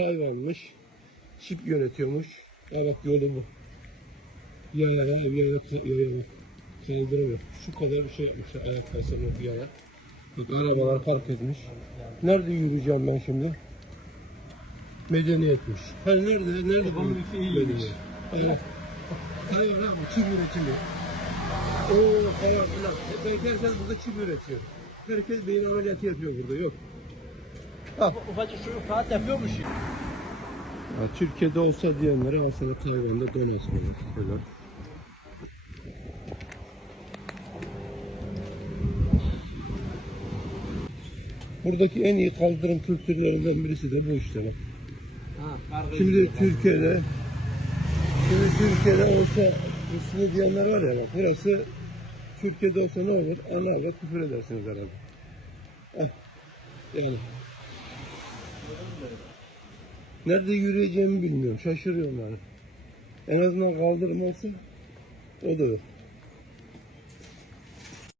Tayvanmış. Çip yönetiyormuş. Ha bak yolu bu. Yaya ya, yaya, yaya bak. Kaldırımı. Şu kadar bir şey yapmışlar. Ayak kaysana yaya. Bak arabalar park etmiş. Nerede yürüyeceğim ben şimdi? Medeniyetmiş. Ha nerede? Nerede bu bir medeniyet? Hayır. Hayır ha bu çip üretimi. Oo falan filan. Belki herkes burada çip üretiyor. Herkes beyin ameliyatı yapıyor burada. Yok. Ufacık çocuk rahat yapıyormuş. Ya, Türkiye'de olsa diyenlere aslında Tayvan'da don asmalar. Helal. Buradaki en iyi kaldırım kültürlerinden birisi de bu işte bak. Ha, Şimdi. Türkiye'de şimdi Türkiye'de olsa üstüne diyenler var ya bak burası Türkiye'de olsa ne olur? Ana avrat küfür edersiniz herhalde. Eh, yani. Nerede yürüyeceğimi bilmiyorum. Şaşırıyorum yani. En azından kaldırım olsa o da yok.